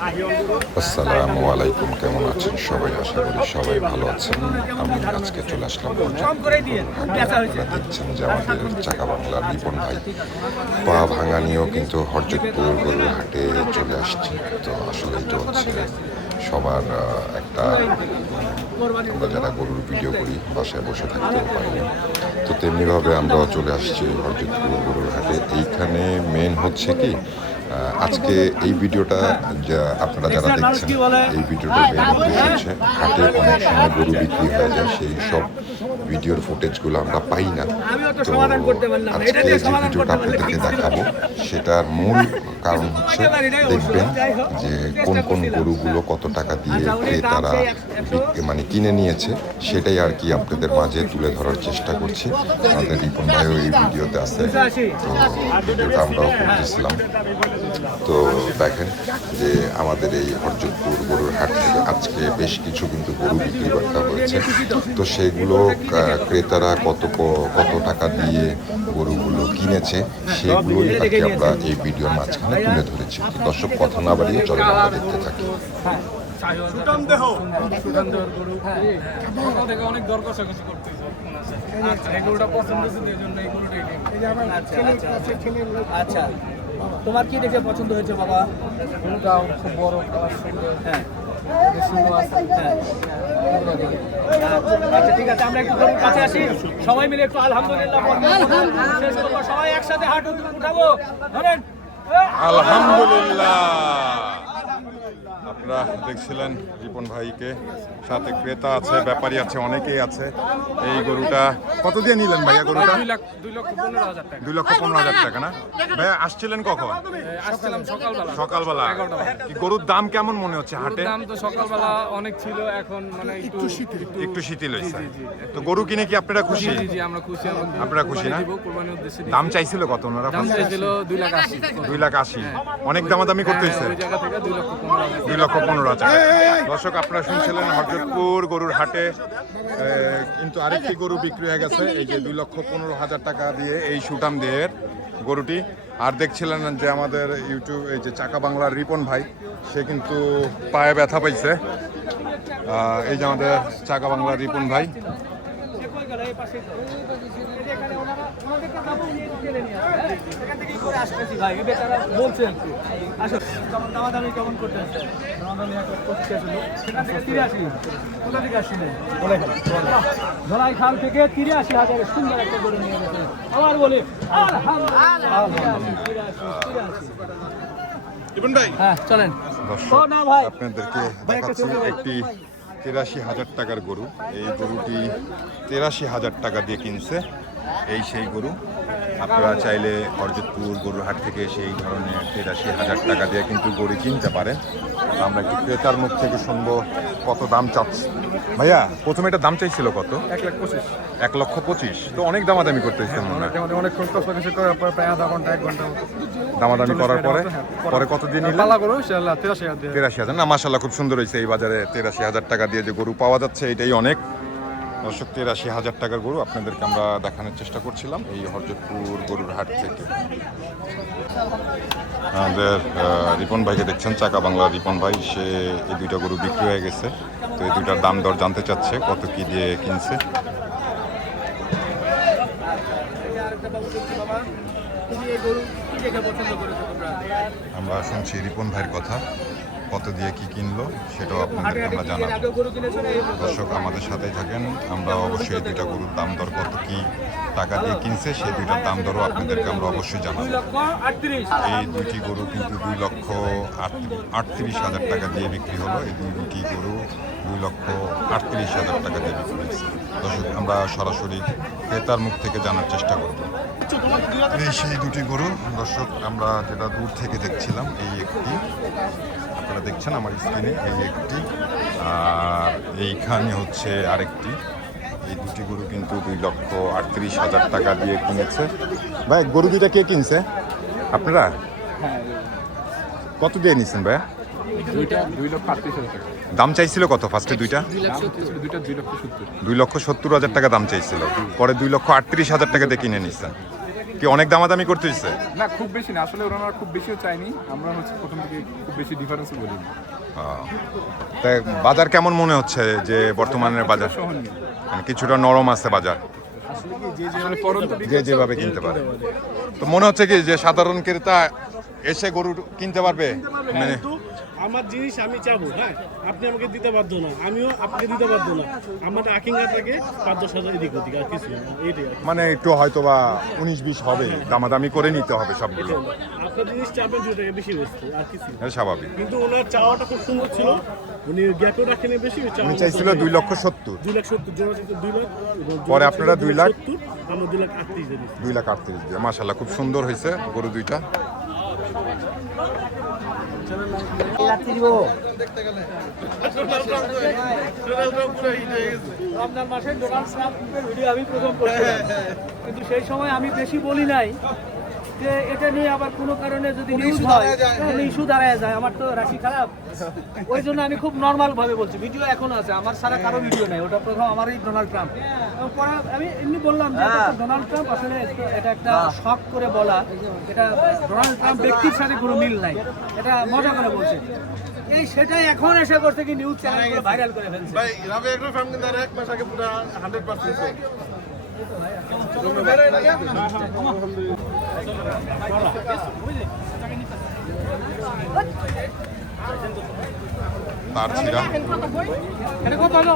আসসালামু আলাইকুম, কেমন আছেন সবাই? আশা করি সবাই ভালো আছেন। আমি আজকে চলে আসলাম আপনারা দেখছেন যে আমাদের চাকা বাংলার রিপন ভাই পা ভাঙা নিয়েও কিন্তু হরজতপুর গরুর হাটে চলে আসছে। তো আসলে এটা হচ্ছে সবার একটা, আমরা যারা গরুর ভিডিও করি বাসায় বসে থাকতেও পারি না, তো তেমনিভাবে আমরাও চলে আসছি হরজতপুর গরুর হাটে। এইখানে মেন হচ্ছে কি, আজকে এই ভিডিওটা যা আপনারা যারা দেখছেন, এই ভিডিওটা মেন উদ্দেশ্য হচ্ছে হাটে অনেক সময় গরু বিক্রি হয়ে যায়, সেই সব ভিডিওর ফুটেজগুলো আমরা পাই না। তো আজকে যে ভিডিওটা আপনাদেরকে দেখাবো সেটার মূল কারণ হচ্ছে দেখবেন যে কোন কোন গরুগুলো কত টাকা দিয়ে ক্রেতারা মানে কিনে নিয়েছে, সেটাই আর কি আপনাদের মাঝে তুলে ধরার চেষ্টা করছি। আমাদের রিপন ভাইও এই ভিডিওতে আছে, তো ভিডিওটা আমরাও করতেছিলাম। তো দেখেন যে আমাদের এই হরজতপুর গরুর হাট থেকে আজকে বেশ কিছু কিন্তু গরু বিক্রি করতে হয়েছে। তো সেগুলো ক্রেতারা কত টাকা দিয়ে গরুগুলো কিনেছে সেগুলোই আর কি আমরা এই ভিডিওর মাঝখানে তুলে ধরেছি। দর্শক, কথা না বাড়িয়ে চলো আমরা দেখতে থাকি। আচ্ছা, তোমার কি দেখে পছন্দ হয়েছে বাবা? গরুটাও খুব বড়, হ্যাঁ আচ্ছা ঠিক আছে, আমরা একটু গরুর কাছে আসি, সবাই মিলে একটু আলহামদুলিল্লাহ সবাই একসাথে হাত উঠাবো, ধরেন আলহামদুলিল্লাহ। আপনারা দেখছিলেন রিপন ভাইকে, সাথে ক্রেতা আছে, ব্যাপারী আছে, অনেকেই আছে। এই গরুটা কত দিয়ে নিলেন ভাইয়া? গরুটা 2,15,000 টাকা না ভাইয়া? আসছিলেন কখন? আসছিলাম সকালবেলা। কি গরুর দাম কেমন মনে হচ্ছে হাটে? দাম তো সকালবেলা অনেক ছিল, এখন মানে একটু শিথিল হয়েছে। তো গরু কিনে কি আপনারা খুশি? জি আমরা খুশি। আপনারা খুশি না? কুরবানির উদ্দেশ্যে দাম চাইছিল কত ওনারা? দাম চাইছিল 2,80,000। 2,80,000 অনেক দামাদামি করতেছে। ওই জায়গা থেকে 2,15,000। 2,15,000। দর্শক, আপনারা শুনছিলেন হরজতপুর গরুর হাটে কিন্তু আরেকটি গরু বিক্রি হয়ে গেছে, এই যে 2,15,000 টাকা দিয়ে এই সুটাম দেহের গরুটি। আর দেখছিলেন যে আমাদের ইউটিউব এই যে চাকা বাংলার রিপন ভাই, সে কিন্তু পায়ে ব্যথা পাইছে। এই যে আমাদের চাকা বাংলার রিপন ভাই, ধলাই খাল থেকে 83,000 সুন্দর একটা গরু নিয়ে গেছে। আবার বলি হ্যাঁ চলেন। আপনাদেরকে দেখাচ্ছি একটি 83,000 টাকার গরু। এই গরুটি 83,000 টাকা দিয়ে কিনছে। এই সেই গরু, আপনারা চাইলে হরজতপুর গরুর হাট থেকে সেই ধরনের 83,000 টাকা দিয়ে কিন্তু গরু কিনতে পারেন। আমরা একটু ক্রেতার মুখ থেকে শুনবো কত দাম চাচ্ছে। ভাইয়া, প্রথমে এটা দাম চাইছিল কত? 1,25,000। 1,25,000। তো অনেক দামাদামি করতেছেন মনে হয়? অনেক কষ্ট করে প্রায় আধা ঘন্টা 1 ঘন্টা দামাদামি করার পরে কত দিয়ে নিলেন? 83,000। না, মাশাআল্লাহ, খুব সুন্দর হয়েছে। এই বাজারে 83,000 টাকা দিয়ে যে গরু পাওয়া যাচ্ছে, এটাই অনেক। দর্শক, 83,000 টাকার গরু আপনাদেরকে আমরা দেখানোর চেষ্টা করছিলাম এই হরজতপুর গরুর হাট থেকে। আমাদের রিপন ভাইকে দেখছেন, চাকা বাংলা রিপন ভাই, সে এই দুইটা গরু বিক্রি হয়ে গেছে। তো এই দুইটার দাম দর জানতে চাচ্ছে, কত কি দিয়ে কিনছে। আমরা শুনছি রিপন ভাইয়ের কথা, কত দিয়ে কি কিনলো সেটাও আপনাদেরকে আমরা জানাবো। দর্শক, আমাদের সাথেই থাকেন। আমরা অবশ্যই এই দুইটা গরুর দাম দর, কত কি টাকা দিয়ে কিনছে সেই দুইটার দাম দরও আপনাদেরকে আমরা অবশ্যই জানাবো। এই দুইটি গরু কিন্তু 2,38,000 টাকা দিয়ে বিক্রি হলো। এই দুইটি গরু 2,38,000 টাকা দিয়ে বিক্রি হয়েছে। দর্শক, আমরা সরাসরি ক্রেতার মুখ থেকে জানার চেষ্টা করব। এই সেই দুটি গরু। দর্শক, আমরা যেটা দূর থেকে দেখছিলাম, এই একটি আপনারা দেখছেন আমার স্ক্রিনে, এই একটি, আর এইখানে হচ্ছে আরেকটি। এই দুটি গরু কিন্তু 2,38,000 টাকা দিয়ে কিনেছে। ভাই, গরু দুইটা কে কিনছে? আপনারা? কত দিয়ে নিচ্ছেন ভাইয়া? 2,38,000 টাকা দাম চাইছিল কত ফার্স্টে? দুইটা 2,70,000 টাকা দাম চাইছিল, পরে 2,38,000 টাকা দিয়ে কিনে নিচ্ছেন। কি অনেক দামাদামি করতে হচ্ছে? না, খুব বেশি না, আসলে ওনারা খুব বেশিও চাইনি, আমরা হচ্ছে প্রথম থেকে খুব বেশি ডিফারেন্সও বলিনি। তাই বাজার কেমন মনে হচ্ছে যে বর্তমানের বাজার? সহনীয়, মানে কিছুটা নরম আছে বাজার, আসলে পরন্ত যে যেভাবে কিনতে পারে। তো মনে হচ্ছে কি যে সাধারণ ক্রেতা এসে গরু কিনতে পারবে? মানে কিন্তু আমার জিনিস আমি চাবো, হ্যাঁ, আপনি আমাকে দিতে বাধ্য না, আমিও আপনাকে দিতে বাধ্য না। আমার আকিঙ্গা থাকে 5-10 হাজার এদিক ওদিক, আর কিছু না, এইটাই আর কি। মানে একটু হয়তো বা 19-20 হবে, দামাদামি করে নিতে হবে সবগুলো, আপনার জিনিস চাবেন 2 টাকা বেশি বেচতে, আর কিছু না। এটা স্বাভাবিক। কিন্তু ওনার চাওয়াটা খুব সুন্দর ছিল, উনি গ্যাপও রাখেন বেশি, উনি চাইছিল 2,70,000, 2,70,000, জোড়া চাইছে 2 লাখ, এবং পরে আপনারা 2,70,000, আমরা 2,38,000 দিয়ে দিচ্ছি। 2,38,000 দিয়ে। মাশাআল্লাহ, খুব সুন্দর হয়েছে গরু দুইটা। রমজান মাসে ডোনাল্ড ট্রাম্পের ভিডিও আমি প্রথম করছিলাম, কিন্তু সেই সময় আমি বেশি বলি নাই যে এটা নিয়ে আবার কোনো কারণে যদি নিউজ হয় তাহলে ইস্যু দাঁড়ায় যায়, আমার তো রাশি খারাপ। ওই জন্য আমি খুব নর্মাল ভাবে বলছি, ভিডিও এখনো আছে, আমার সারা কারো ভিডিও নেই, ওটা প্রথম আমারই ডোনাল্ড ট্রাম্প। এবং পরে আমি এমনি বললাম যে এটা তো ডোনাল্ড ট্রাম্প, আসলে এটা একটা শখ করে বলা, এটা ডোনাল্ড ট্রাম্প ব্যক্তির সাথে কোনো মিল নাই, এটা মজা করে বলছে। এই সেটাই এখন এসে করছে কি নিউজ চ্যানেল ভাইরাল করে ফেলছে। ভাই রাবে এগ্রো ফার্ম কিন্তু আর 1 মাস আগে পুরো 100% তার ছিড়া এটা কত হলো?